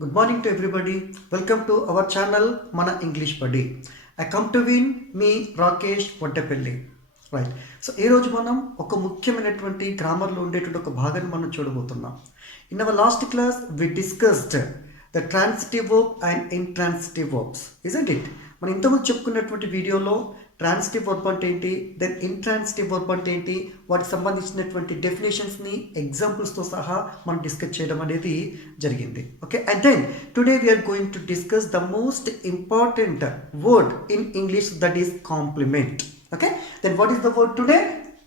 Good morning to everybody. Welcome to our channel Mana English Buddy. I come to win me Rakesh Vattapelli. Right so ఈరోజు మనం ఒక ముఖ్యమైనటువంటి గ్రామర్లో ఉండేటువంటి ఒక భాగాన్ని మనం చూడబోతున్నాం. In our last class we discussed the transitive verb and intransitive verbs, isn't it? మనం ఇంతకుముందు చెప్పుకున్నటువంటి వీడియోలో ట్రాన్సిటివ్ వర్బ్ అంటే ఏంటి, దెన్ ఇంట్రాన్సిటివ్ వర్బ్ అంటే ఏంటి, వాటికి సంబంధించినటువంటి డెఫినేషన్స్ని ఎగ్జాంపుల్స్తో సహా మనం డిస్కస్ చేయడం అనేది జరిగింది. Okay, and then today we're going to discuss the most important word in English, that is complement. Okay, then what is the word today?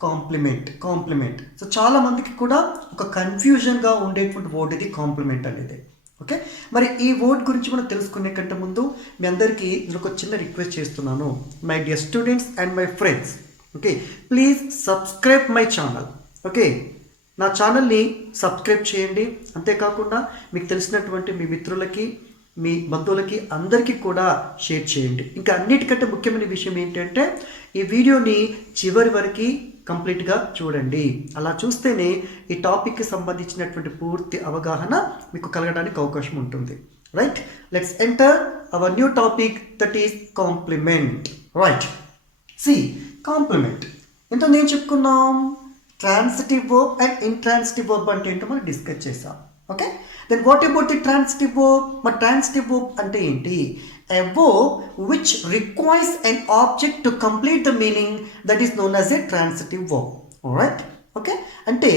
Complement. So చాలా మందికి కూడా ఒక కన్ఫ్యూజన్గా ఉండేటువంటి వర్డ్ ఇది కాంప్లిమెంట్ అనేది. ఓకే, మరి ఈ వర్డ్ గురించి మనం తెలుసుకునే కంటే ముందు మీ అందరికీ నేను ఒక చిన్న రిక్వెస్ట్ చేస్తున్నాను. My dear students and my friends, okay, please subscribe my channel. Okay, నా ఛానల్ని సబ్స్క్రైబ్ చేయండి. అంతేకాకుండా మీకు తెలిసినటువంటి మీ మిత్రులకి, మీ బంధువులకి అందరికీ కూడా షేర్ చేయండి. ఇంకా అన్నిటికంటే ముఖ్యమైన విషయం ఏంటంటే ఈ వీడియోని చివరి వరకు కంప్లీట్గా చూడండి. అలా చూస్తేనే ఈ టాపిక్కి సంబంధించినటువంటి పూర్తి అవగాహన మీకు కలగడానికి అవకాశం ఉంటుంది. Right, let's enter our new topic, that is complement. Right, see complement ఎంతో నేను చెప్పుకున్నాం, transitive verb and intransitive verb అంటే ఏంటో మనం డిస్కస్ చేసాం. Okay, then what about the transitive verb? మరి ట్రాన్సిటివ్ వర్బ్ అంటే ఏంటి? A verb which requires an object to complete the meaning, that is known as a transitive verb. Alright? Okay? అంటే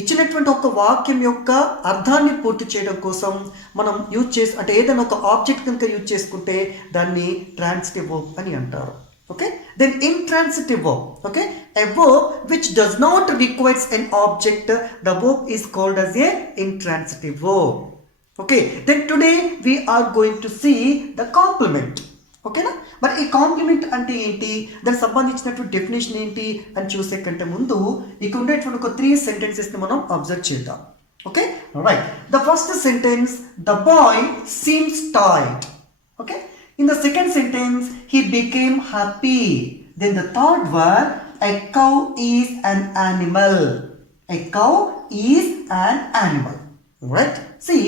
ఇచ్చినటువంటి ఒక వాక్యం యొక్క అర్థాన్ని పూర్తి చేయడం కోసం మనం యూజ్ చేసి, అంటే ఏదైనా ఒక ఆబ్జెక్ట్ కనుక యూజ్ చేసుకుంటే దాన్ని ట్రాన్సిటివ్ వర్బ్ అని అంటారు. Okay, then intransitive verb. Okay, a verb which does not requires an object, the verb is called as a intransitive verb. Okay, then today we are going to see the complement. Okay na? మరి E complement అంటే ఏంటి, దానికి సంబంధించినటువంటి డెఫినేషన్ ఏంటి అని చూసే కంటే ముందు ఇక్కడ ఉండేటువంటి ఒక 3 సెంటెన్సెస్ని మనం అబ్జర్వ్ చేద్దాం. Okay, right. The first sentence, the boy seems tired. Okay, in the second sentence, he became happy. Then the third one, a cow is an animal. A cow is an animal. Right? See,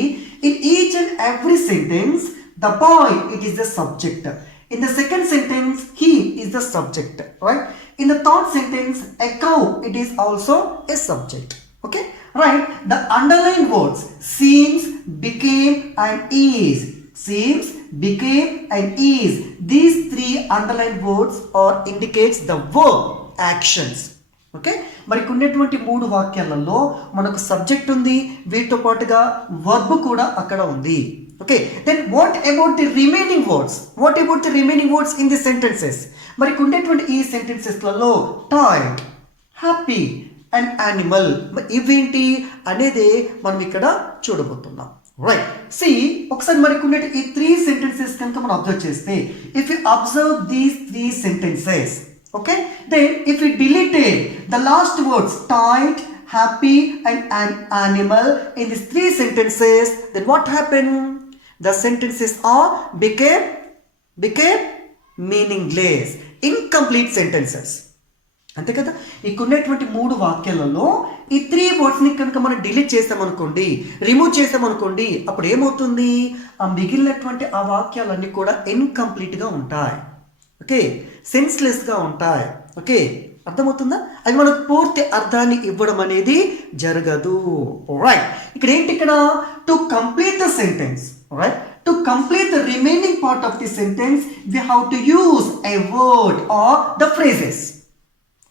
in each and every sentence, the boy, it is the subject. In the second sentence, he is the subject. Right? In the third sentence, a cow, it is also a subject. Okay? Right? The underlined words, seems, became and is. Seems, became and is. These 3 underlined words or indicates the verb actions. Okay, మరి ఉన్నటువంటి 3 వాక్యాలలో మనకు సబ్జెక్ట్ ఉంది, వీటితో పాటుగా వర్బ్ కూడా అక్కడ ఉంది. Okay, then what about the remaining words in the sentences? మరి ఉండేటువంటి ఈ సెంటెన్సెస్లలో టైర్డ్, హ్యాపీ అండ్ యానిమల్, ఇవేంటి అనేది మనం ఇక్కడ చూడబోతున్నాం. రైట్, సి ఒకసారి మనకు ఉండే ఈ 3 సెంటెన్సెస్ కనుక మనం అబ్జర్వ్ చేస్తే, if you observe these 3 sentences, okay, then if we deleted the last words tired, happy and an animal in these 3 sentences, then what happened? The sentences are became meaningless, incomplete sentences. అంతే కదా, ఇక్కడ ఉన్నటువంటి 3 వాక్యాలలో ఈ 3 వర్డ్స్ని కనుక మనం డిలీట్ చేసామనుకోండి, రిమూవ్ చేసామనుకోండి, అప్పుడు ఏమవుతుంది? ఆ మిగిలినటువంటి ఆ వాక్యాలన్నీ కూడా ఇన్కంప్లీట్గా ఉంటాయి. ఓకే, సెన్స్లెస్గా ఉంటాయి. ఓకే, అర్థమవుతుందా? అది మనకు పూర్తి అర్థాన్ని ఇవ్వడం అనేది జరగదు. రైట్, ఇక్కడ ఏంటి, ఇక్కడ to complete the sentence, right, to complete the remaining part of the sentence we have to use a word or the phrases.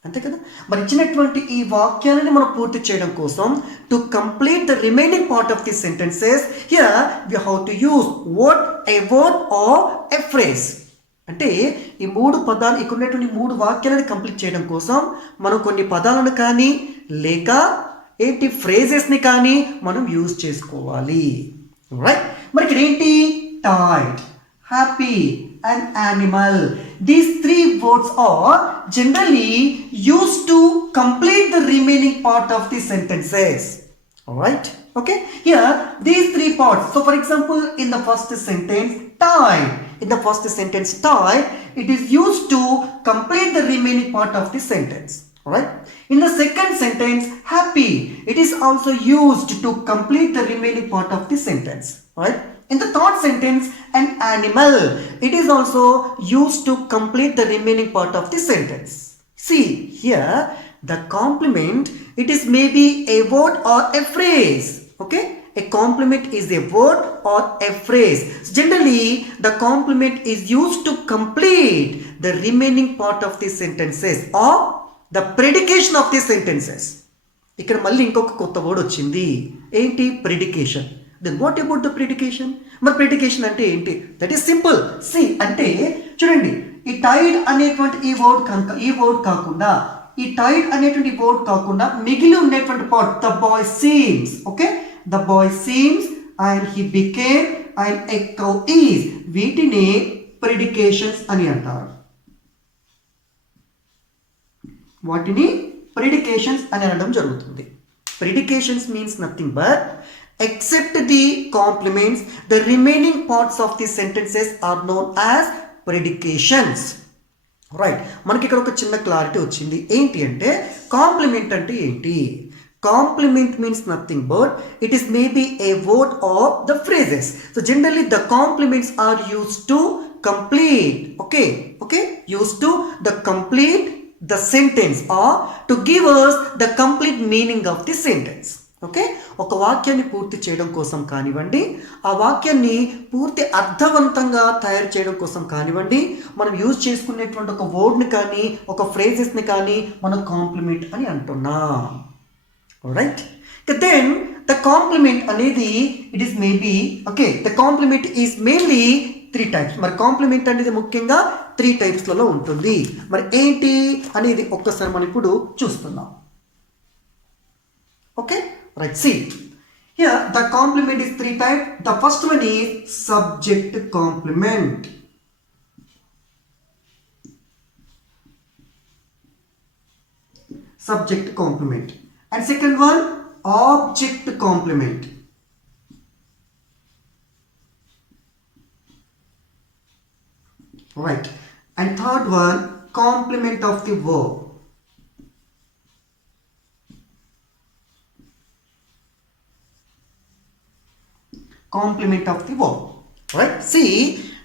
అంతే కదా, మరి ఇచ్చినటువంటి ఈ వాక్యాలని మనం పూర్తి చేయడం కోసం to complete the remaining part of the sentences here we have to use a word or a phrase. అంటే ఈ 3 పదాలు, ఇక్కడ ఉన్నటువంటి 3 వాక్యాలను కంప్లీట్ చేయడం కోసం మనం కొన్ని పదాలను కానీ లేక ఏంటి ఫ్రేజెస్ని కానీ మనం యూజ్ చేసుకోవాలి. రైట్, మరి ఇక్కడ ఏంటి, tired, happy and animal. These 3 words are generally used to complete the remaining part of the sentences. Alright? Okay? Here, these 3 parts. So, for example, in the first sentence, tired. In the first sentence, tired, it is used to complete the remaining part of the sentence. Right? In the second sentence, happy, it is also used to complete the remaining part of the sentence. Right? In the third sentence, an animal, it is also used to complete the remaining part of the sentence. See here, the complement, it is maybe a word or a phrase. Okay, a complement is a word or a phrase. So generally the complement is used to complete the remaining part of the sentences or the predication of the sentences. ఇక్కడ మళ్ళీ ఇంకొక కొత్త word వచ్చింది, ఏంటి? Predication. Then what about the predication? మరి predication అంటే ఏంటి? That is simple. C అంటే చూడండి, ఈ టైడ్ అనేటువంటి ఈ వర్డ్ కాకుండా, ఈ టైడ్ అనేటువంటి వర్డ్ కాకుండా మిగిలి ఉండేటువంటి part, the boy seems. Okay, the boy seems and he became and a cow is, వీటిని ప్రెడికేషన్స్ అని అంటారు. వాటిని ప్రెడికేషన్స్ అని అనడం జరుగుతుంది. Predications means nothing but except the complements, the remaining parts of the sentences are known as predications. Right, మనకి ఇక్కడ ఒక చిన్న క్లారిటీ వచ్చింది. ఏంటి అంటే కాంప్లిమెంట్ అంటే ఏంటి? Complement means nothing but it is maybe a word or the phrases. So generally the complements are used to complete, okay used to the complete the sentence or to give us the complete meaning of the sentence. Okay, ఒక వాక్యాన్ని పూర్తి చేయడం కోసం కానివ్వండి, ఆ వాక్యాన్ని పూర్తి అర్థవంతంగా తయారు చేయడం కోసం కానివ్వండి, మనం యూజ్ చేసుకునేటువంటి ఒక వర్డ్ని కానీ ఒక ఫ్రేజెస్ని కానీ మనం కాంప్లిమెంట్ అని అంటున్నాం. రైట్, దెన్ ద కాంప్లిమెంట్ అనేది it is maybe the complement is mainly 3 types. మరి కాంప్లిమెంట్ అనేది ముఖ్యంగా 3 typesలలో ఉంటుంది. మరి ఏంటి అనేది ఒక్కసారి మనం ఇప్పుడు చూస్తున్నాం. Okay, right, see here the complement is 3 types. The first one is subject complement. Subject complement. And second one object complement. Right, and third one, complement of the verb. Complement of the verb. Right, see,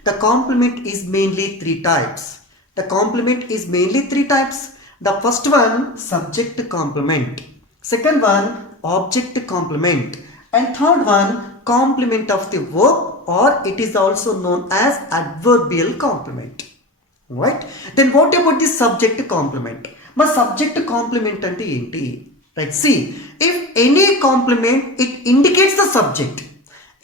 the complement is mainly 3 types. The complement is mainly 3 types. The first one, subject complement. Second one, object complement. And third one, complement of the verb, or it is also known as adverbial complement. Right, then what about the subject complement? But subject complement ante enti? Right, see, if any complement, it indicates the subject.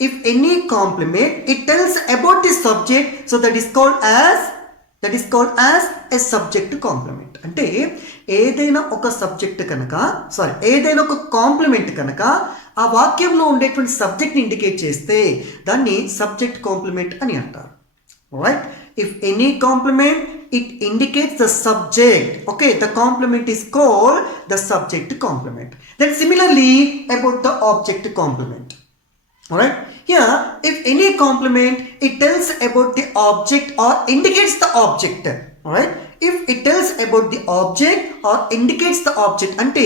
If any complement, it tells about the subject, so that is called as a subject complement. అంటే ఏదైనా ఒక సబ్జెక్ట్ కనుక ఏదైనా ఒక కాంప్లిమెంట్ కనుక ఆ వాక్యంలో ఉండేటువంటి సబ్జెక్ట్ని ఇండికేట్ చేస్తే దాన్ని సబ్జెక్ట్ కాంప్లిమెంట్ అని అంటారు. Right, if any complement it indicates the subject, okay, the complement is called the subject complement. Then similarly about the object complement. Alright, here if any complement it tells about the object or indicates the object. Alright, if it tells about the object or indicates the object అంటే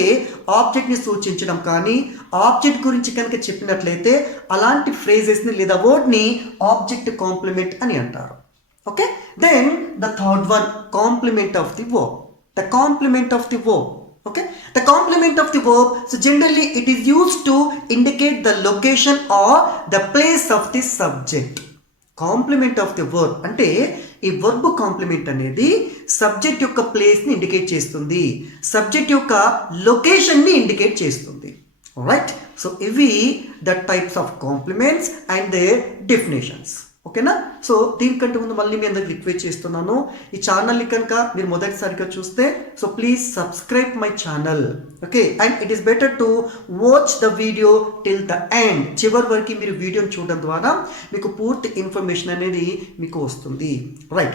ఆబ్జెక్ట్ ని సూచించడం కానీ ఆబ్జెక్ట్ గురించి కనుక చెప్పినట్లయితే అలాంటి ఫ్రేజెస్ ని లేదా వర్డ్ ని ఆబ్జెక్ట్ కాంప్లిమెంట్ అని అంటారు. Okay, then the third one, complement of the verb. The complement of the verb. Okay, the complement of the verb, so generally it is used to indicate the location or the place of the subject. Complement of the verb అంటే ఈ verb complement అనేది సబ్జెక్ట్ యొక్క ప్లేస్ని ఇండికేట్ చేస్తుంది, subject యొక్క లొకేషన్ని indicate చేస్తుంది. Right, so ఇవి the types of compliments and their definitions. ఓకేనా? సో దీనికంటే ముందు మళ్ళీ మీ అందరికి రిక్వెస్ట్ చేస్తున్నాను, ఈ ఛానల్ని కనుక మీరు మొదటిసారిగా చూస్తే so please subscribe my channel. Okay, and it is better to watch the video till the end. చివరి వరకు మీరు వీడియోని చూడడం ద్వారా మీకు పూర్తి ఇన్ఫర్మేషన్ అనేది మీకు వస్తుంది. రైట్.